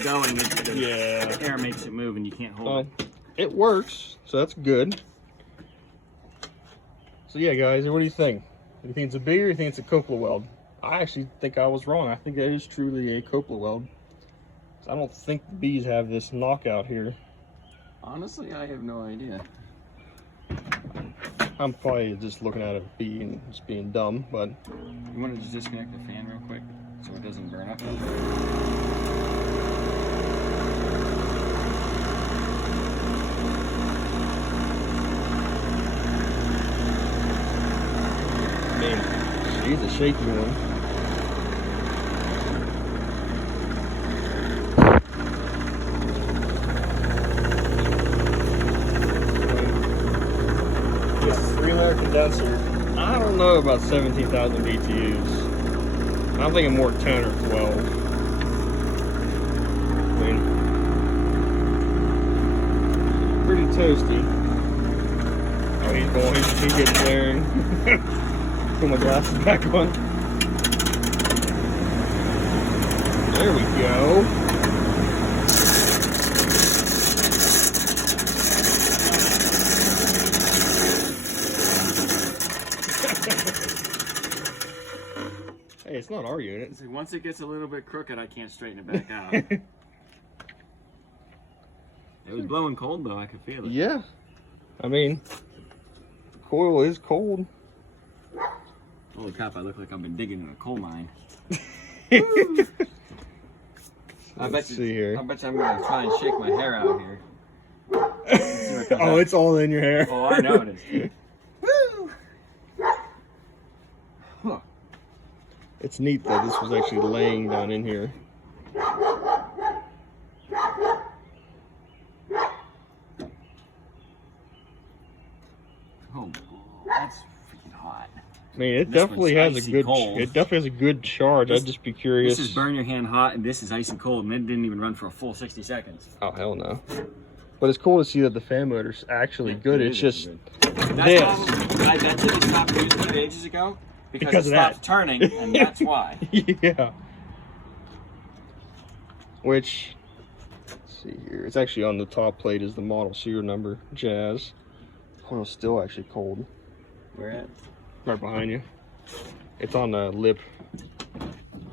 it's going, the air makes it move and you can't hold it. It works, so that's good. So yeah, guys, what do you think? Do you think it's a bee or do you think it's a Coppola weld? I actually think I was wrong. I think it is truly a Coppola weld. I don't think the bees have this knockout here. Honestly, I have no idea. I'm probably just looking at a bee and just being dumb, but... You want to just disconnect the fan real quick so it doesn't burn up? Man, she's a shaky one. Condenser. I don't know about 17,000 BTUs. I'm thinking more 10 or 12. I mean, pretty toasty. Oh, he's going, he's getting there. Put my glasses back on. There we go. Hey, it's not our unit. So once it gets a little bit crooked, I can't straighten it back out. It was blowing cold though, I could feel it. Yeah. I mean, coil is cold. Holy crap, I look like I've been digging in a coal mine. Let's see here. I bet you I'm going to try and shake my hair out here. Oh, it's all in your hair. Oh, I know it is. Woo! Huh. It's neat that this was actually laying down in here. Oh, that's freaking hot. I mean, it definitely has a good. Cold. It definitely has a good charge. I'd just be curious. This is burn your hand hot, and this is icy cold, and it didn't even run for a full 60 seconds. Oh hell no! But it's cool to see that the fan motor's actually good. It's just good. I bet you they stopped using it ages ago because it stopped turning, and that's why. Yeah. Which, let's see here. It's actually on the top plate is the model serial number, Jazz. Coil's still actually cold. Where at? Right behind you. It's on the lip.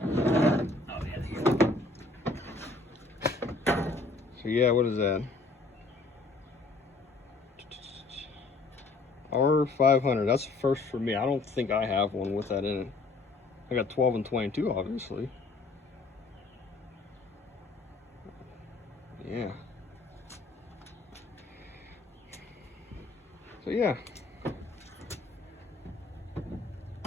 Oh yeah, here. So yeah, what is that? R500. That's the first for me. I don't think I have one with that in it. I got 12 and 22, obviously. Yeah. So yeah.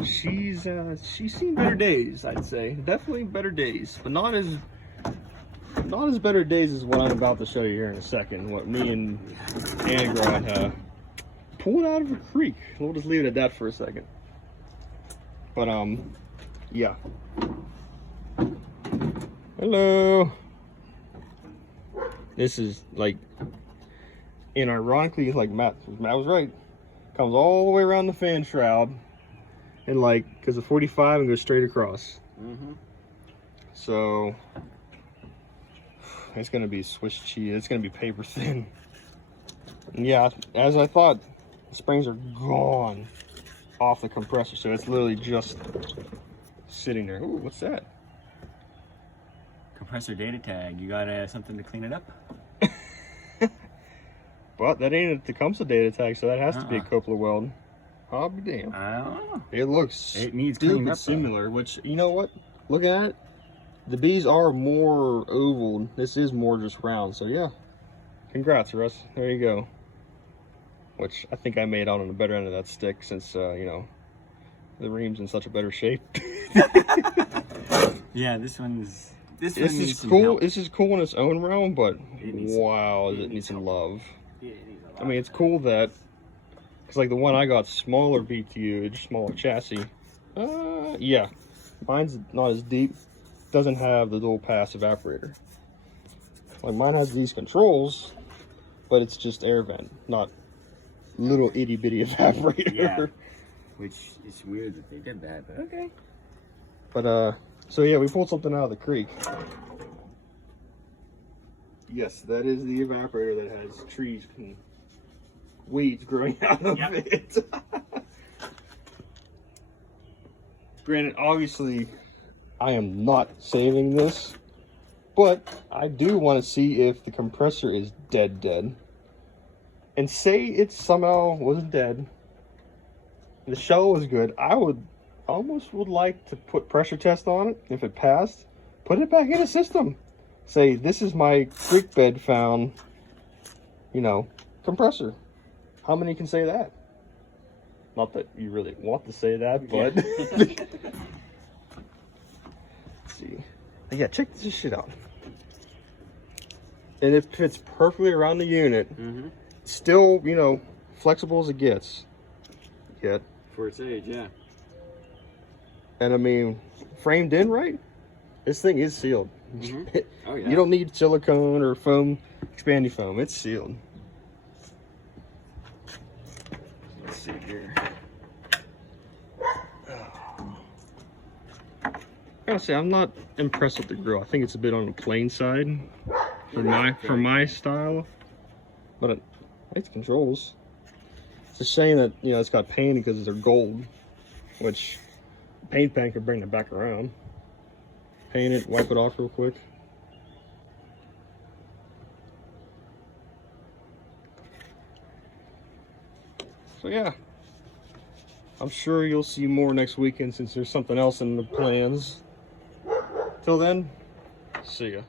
She's seen better days, I'd say. Definitely better days, but not as better days as what I'm about to show you here in a second. What me and Angrod pulled out of a creek. We'll just leave it at that for a second. But yeah. Hello. This is like, and ironically, like Matt was right. Comes all the way around the fan shroud. And like, because of 45 and goes straight across. So it's gonna be Swiss cheese. It's gonna be paper thin. And yeah, as I thought, the springs are gone off the compressor, so it's literally just sitting there. Ooh, what's that? Compressor data tag. You got something to clean it up? But that ain't a Tecumseh data tag, so that has to be a Coppola weld. I'll be damned. I don't know. It looks stupid similar, which, you know what? Look at it. The bees are more oval. This is more just round. So, yeah. Congrats, Russ. There you go. Which I think I made out on the better end of that stick since, you know, the ream's in such a better shape. Yeah, this one's... This is cool. This is cool in its own realm, but wow, it needs some love. I mean, it's cool that... Because like the one I got, smaller BTU, smaller chassis. Yeah, mine's not as deep. Doesn't have the dual pass evaporator. Like mine has these controls, but it's just air vent, not little itty bitty evaporator. Yeah. Which is weird that they did that, but okay. But so yeah, we pulled something out of the creek. Yes, that is the evaporator that has trees and weeds growing out of it. Granted, obviously, I am not saving this, but I do want to see if the compressor is dead. And say it somehow wasn't dead, the shell was good, I would almost like to put pressure test on it. If it passed, put it back in the system. Say, this is my creek bed found, you know, compressor. How many can say that? Not that you really want to say that, but let's see. Yeah, check this shit out. And it fits perfectly around the unit. Still, you know, flexible as it gets. Yet. For its age, yeah. And I mean, framed in right, this thing is sealed. Oh yeah. You don't need silicone or foam, expandy foam. It's sealed. Let's see here. I gotta say, I'm not impressed with the grill. I think it's a bit on the plain side for my style. But it likes controls. It's a shame that, you know, it's got paint because they're gold, which paint pen could bring it back around. Paint it, wipe it off real quick. So yeah, I'm sure you'll see more next weekend since there's something else in the plans. Till then, see ya.